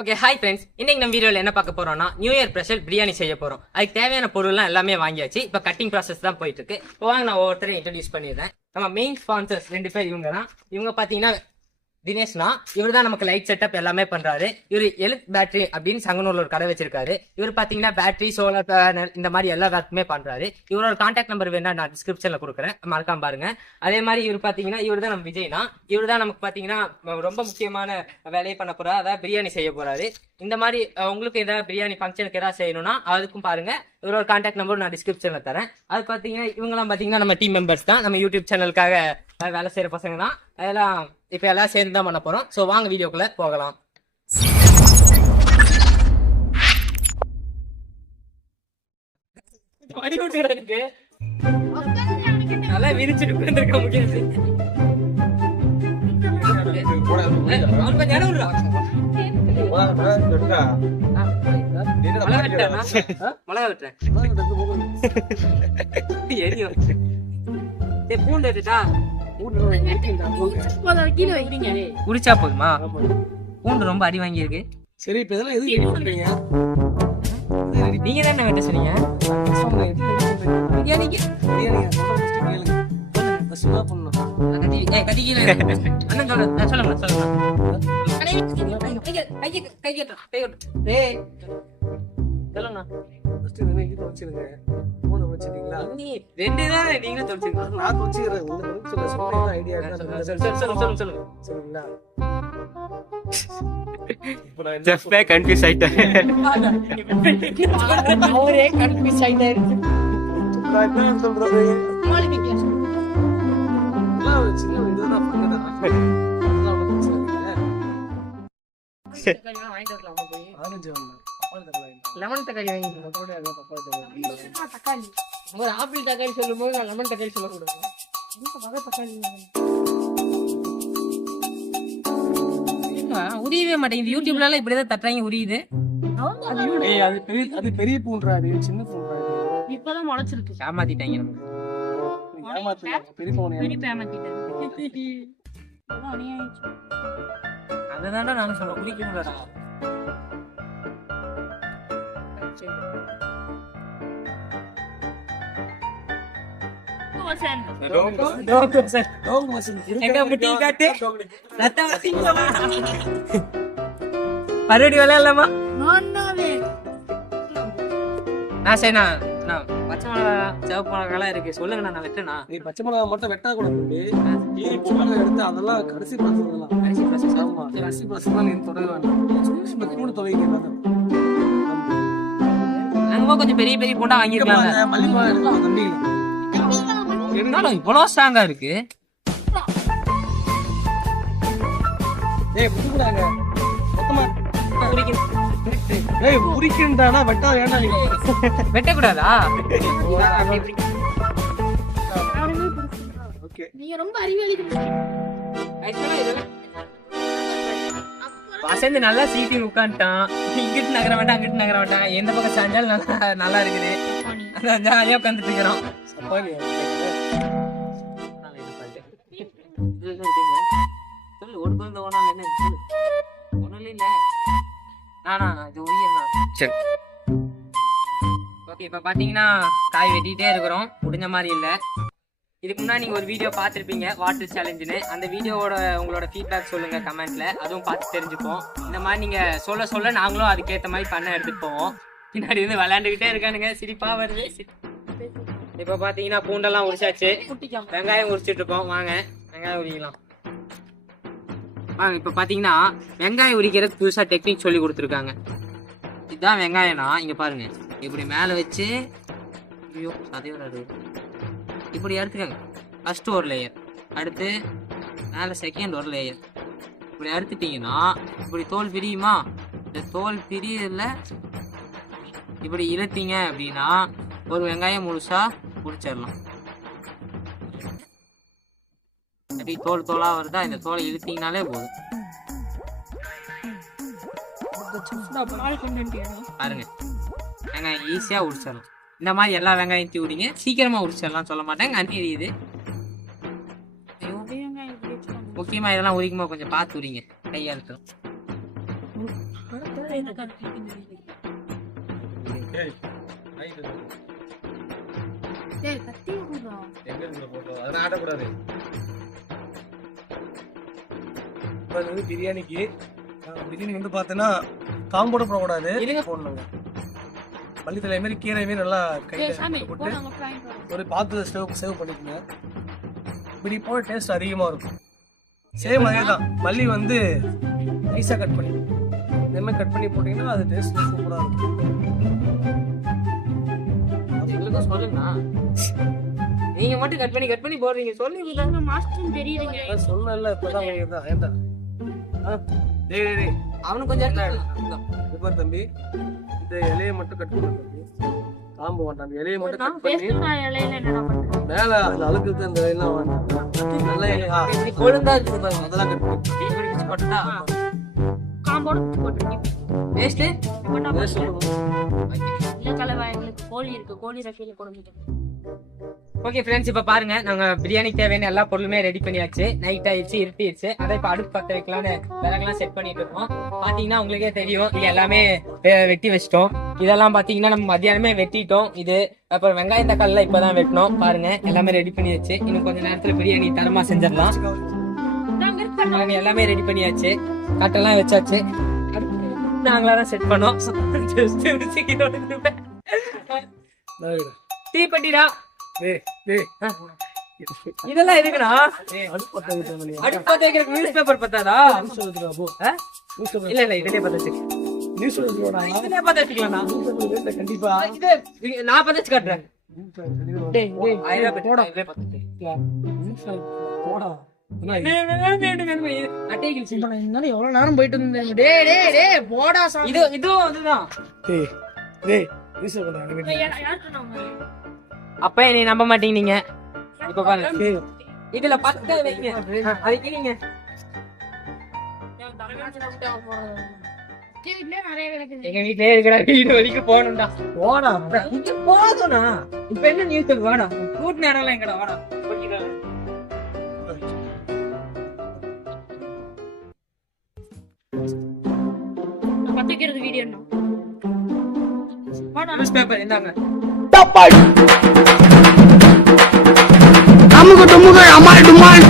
Okay hi friends, இன்னைக்கு நம்ம வீடியோவில் என்ன பார்க்க போறோம்னா நியூ இயர் ஸ்பெஷல் பிரியாணி செய்ய போறோம். அதுக்கு தேவையான பொருள்லாம் எல்லாமே வாங்கியாச்சு. இப்போ கட்டிங் ப்ராசஸ் தான் போயிட்டு இருக்கு. இப்போ வாங்க நான் ஒவ்வொருத்தரையும் இன்ட்ரடியூஸ் பண்ணிடுறேன். நம்ம மெயின் ஸ்பான்சர்ஸ் 2 பேர் இவங்க தான். இவங்க பார்த்தீங்கன்னா தினேஷ்னா இவர் தான் நமக்கு லைட் செட்டப் எல்லாமே பண்றாரு. இவர் எலிட் பேட்டரி அப்படின்னு சங்கனூர்ல ஒரு கடை வச்சிருக்காரு. இவர் பாத்தீங்கன்னா பேட்டரி, சோலார் பேனல் இந்த மாதிரி எல்லா ஒர்க்குமே பண்றாரு. இவரோட கான்டாக்ட் நம்பர் வேணா நான் டிஸ்கிரிப்ஷன்ல கொடுக்குறேன், மறக்காம பாருங்க. அதே மாதிரி இவர் பாத்தீங்கன்னா இவர் தான் நம்ம விஜய்னா, இவர் தான் நமக்கு பாத்தீங்கன்னா ரொம்ப முக்கியமான வேலையை பண்ண போறாரு. அதாவது பிரியாணி செய்ய போறாரு. இந்த மாதிரி உங்களுக்கு ஏதாவது பிரியாணி ஃபங்க்ஷனுக்கு ஏதாவது செய்யணும்னா அதுக்கும் பாருங்க. இவரோட கான்டாக்ட் நம்பர் நான் டிஸ்கிரிப்ஷன்ல தரேன். அது பாத்தீங்கன்னா இவங்கெல்லாம் பாத்தீங்கன்னா நம்ம டீம் மெம்பர்ஸ் தான், நம்ம யூடியூப் சேனலுக்காக வேலை செய்யற பசங்க தான். அதெல்லாம் இப்ப எல்லாம் சேர்ந்து தான் பண்ண போறோம். சோ வாங்க வீடியோக்குள்ள போகலாம். நல்லா விரிச்சுட்டு இருக்க முடியாது. பூண்டு குடிச்சா போதுமா? பூண்டு ரொம்ப அடி வாங்கி இருக்கு. சரி, இப்ப இதெல்லாம் எதுக்கு பண்றீங்க? நீங்க தான் என்ன சொன்னீங்க? பிரியாணிக்கு லெமன் தக்காளி ஒரு ஆப்பிள் தக்காளி சொல்லும் போது நான் லெமன் தக்காளி சொல்லக்கூடாது. உரியவே மாட்டேங்குது. யூடியூப்ல எல்லாம் இப்படிதான் தட்டுறாங்க, உரியுது. அது பெரிய பூன்றாரு, சின்ன பூன்றாரு. இப்பதான் முளைச்சிருக்கு. ஏமாத்திட்டாங்க அததான்டா நானும் சொல்ல குடிக்கணும்லடா. மறுபடி விளையாடலாமா? சரிண்ணா, பச்சை மிளகா சிவப்பு மிளகாலாம் இருக்கு, சொல்லுங்கண்ணா. நான் வெட்டேண்ணா. நீ பச்சை மிளகா மட்டும் வெட்டா கூட எடுத்து அதெல்லாம் கடைசி ப்ராசஸ். கடைசி ப்ராசஸ். ஆமா, கடைசி ப்ராசஸ் தான். நீ தொடர வேண்டாம், கூட தொலைங்க. நாங்க கொஞ்சம் பெரிய பெரிய பூண்டா வாங்கிருக்கலாம். மல்லிகை எடுக்கலாம் தம்பி. இவ்வளவு ஸ்ட்ராங்கா இருக்கு. புடிக்கிறாங்க மொத்தமா. உரிக்கின்றானா வெட்டா வேண்டாம். நீ வெட்டக்கூடாதா? நீங்க ரொம்ப அறிவாளி. வசந்து நல்லா சீட்டி உட்காந்துட்டான். இங்கிட்டு நகர வேண்டாம், அங்கிட்டு நகர வேண்டாம். எந்த பக்கம் சாஞ்சாலும் நல்லா நல்லா இருக்குது. ஜாலியா உட்காந்துட்டு இருக்கிறோம். சொல்லு, ஒரு குழந்தை ஓனால என்ன சொல்லு. ஒன்னும் இல்ல நானா இது உரியலாம். சரி ஓகே. இப்ப பாத்தீங்கன்னா காய் வெட்டிட்டே இருக்கிறோம், முடிஞ்ச மாதிரி இல்ல. இதுக்கு முன்னாடி நீங்க ஒரு வீடியோ பார்த்துருப்பீங்க, வாட்டர் சேலஞ்சுன்னு. அந்த வீடியோவோட உங்களோட ஃபீட்பேக் சொல்லுங்க கமெண்ட்ல, அதுவும் பார்த்து தெரிஞ்சுப்போம். இந்த மாதிரி நீங்க சொல்ல சொல்ல நாங்களும் அதுக்கேற்ற மாதிரி பண்ண எடுத்துட்டு போவோம். பின்னாடி இருந்து விளையாண்டுக்கிட்டே இருக்கானுங்க, சிரிப்பா வருது. இப்ப பாத்தீங்கன்னா பூண்டெல்லாம் உரிச்சாச்சு, வெங்காயம் உரிச்சிட்டு இருக்கோம். வாங்க வெங்காயம் உரிக்கலாம். இப்ப பாத்தீங்கன்னா வெங்காயம் உரிக்கிறதுக்கு புதுசா டெக்னிக் சொல்லி கொடுத்துருக்காங்க. இதுதான் வெங்காயம்னா, இங்க பாருங்க, இப்படி மேல வச்சு இப்படி எடுத்துக்கங்க. ஃபர்ஸ்ட் ஒரு லேயர், அடுத்து மேல செகண்ட் ஒரு லேயர். இப்படி எடுத்துட்டீங்கன்னா இப்படி தோல் பிரியுமா? இந்த தோல் பிரியல இப்படி இழுத்தீங்க அப்படின்னா ஒரு வெங்காயம் முழுசா உரிச்சிடலாம். அப்படி தோல் தோலா வருதா? இந்த தோலை இழுத்தீங்கனாலே போதும். பாருங்க, வெங்காயம் ஈஸியா உரிச்சிடலாம். இந்த மாதிரி எல்லா வெங்காயத்தையும் உரிங்க, சீக்கிரமா உரிச்சிடலாம். சொல்ல மாட்டேங்க, அண்ணி எரியுது. முக்கியமா இதெல்லாம் உரிக்குமா கொஞ்சம் பார்த்து உரிங்க, கையாளும். ஏய், night இருக்கு. டேய் கத்தி விடுறா. எங்க இருக்கு photo? அதெல்லாம் ஆட்டக்கூடாது. இப்ப இது வந்து பிரியாணிக்கு பிரியாணி வந்து பார்த்தீங்கன்னா காம்போட போடக்கூடாது. இருங்க. போடணுங்க. மல்லித்தலை மாதிரி கீரை மாதிரி நல்லா டேய் கையில சாமி போட்டு போடா நம்ம வாங்கிட்டு வரோம். ஒரு பாத்திரத்தை சேவ் பண்ணிக்கோங்க. இப்படி போட டேஸ்ட் அதிகமாக இருக்கும். சேம் அதே தான். மல்லி வந்து நைஸாக கட் பண்ணி இந்த மாதிரி கட் பண்ணி போட்டிங்கன்னா அது டேஸ்ட் சூப்பராக இருக்கும். எங்களுக்கும் சொல்லுங்கண்ணா. நீங்க மட்டும் கட் பண்ணி போடுறீங்க சொல்லி நீங்க மாஸ்டர் தெரியுதுங்க. அதான் சொன்னேன்ல இப்பதான் தான் ஏன்டா டேய் டேய் டேய் அவனுக்கு கொஞ்சம் இது பாரு தம்பி, இந்த இலையை மட்டும் கட் பண்ணு தம்பி. காம்பு வேண்டாம், அந்த இலையை மட்டும் நான் கட் பண்ணி பேஸ்ட் இலையில என்னடா பண்றேன்? மேல அந்த அழுக்குக்கு அந்த இலையெல்லாம் வேண்டாம். நல்ல இலையா கொழுந்தா இருக்குது பாருங்க. அதெல்லாம் கட் பண்ணி போட்டா காம்போட போட்டுருக்கீங்க. டேஸ்ட் taste இருக்கும். இல்ல தலைவா எங்களுக்கு கோழி இருக்கு. கோழி ரக்கையில கொடுங்க. ஓகே ஃப்ரெண்ட்ஸ், இப்போ பாருங்க நாங்க பிரியாணிக்கு தேவையான எல்லா பொருளுமே ரெடி பண்ணியாச்சு. நைட் ஆயிடுச்சு, இருட்டிடுச்சு. அதை இப்போ அடுப்பு பத்த வைக்கலாம்னு விறகுலாம் செட் பண்ணிட்டு இருக்கோம். பாத்தீங்கன்னா உங்களுக்கே தெரியும், இது எல்லாமே வெட்டி வச்சிட்டோம். இதெல்லாம் பாத்தீங்கன்னா நம்ம மத்தியானமே வெட்டிட்டோம். இது அப்புறம் வெங்காயம் தக்காளிலாம் இப்பதான் வெட்டணும். பாருங்க எல்லாமே ரெடி பண்ணியாச்சு. இன்னும் கொஞ்ச நேரத்துல பிரியாணி தரமா செஞ்சிடலாம். பாருங்க, எல்லாமே ரெடி பண்ணியாச்சு. கட்டெல்லாம் வச்சாச்சு. நாங்களா தான் செட் பண்ணோம். டீ பட்டிடா. டேய் டேய் இதெல்லாம் எதுக்குண்ணா? அடுப்பு பத்த வைக்கணும். அடுப்பு பத்த வைக்கிறதுக்கு நியூஸ் பேப்பர் பத்தாதா? நியூஸ் எழுதுறா போ. ஆ? நியூஸ் எழுதுறா. இல்ல இல்ல இதுலயே பத்த வச்சு. நியூஸ் எழுதுறா. இதுலயே பத்த வச்சுக்கலாம்ண்ணா. நியூஸ் எழுதுறா கண்டிப்பா. நான் பத்த வச்சு காட்டுறேன். டேய் டேய் 1000 ரூபாய் போடா. இதுலயே பத்த வச்சு. நியூஸ் போடா. அட்டைகள் சிம்பள. என்னால எவ்வளவு நேரம் போயிட்டு இருந்தேன். டேய் டேய் டேய் போடா சாமி. இதுவும் அதுதான். டேய் டேய் நியூஸ் எழுதுறா. யார் சொன்னாங்க? அப்ப என்னை நம்ப மாட்டீங்க நீங்க. இப்ப பாருங்க, டேய் இதுல பத்த வைங்க. அதுக்கு நீங்க நிறைய கிடக்குது. எங்க வீட்லயே இருக்கிற வீடு வரைக்கும் போகணும்டா. போடா. இது போதும்ண்ணா. இப்ப என்ன நியூஸ் வாடா. கூட்டு நேரம் எங்கடா வாடா. பத்திக்கிறது வீடியோ என்ன? நியூஸ் பேப்பர் இந்தாங்க. அமுக டுமுக அமால் டுமால்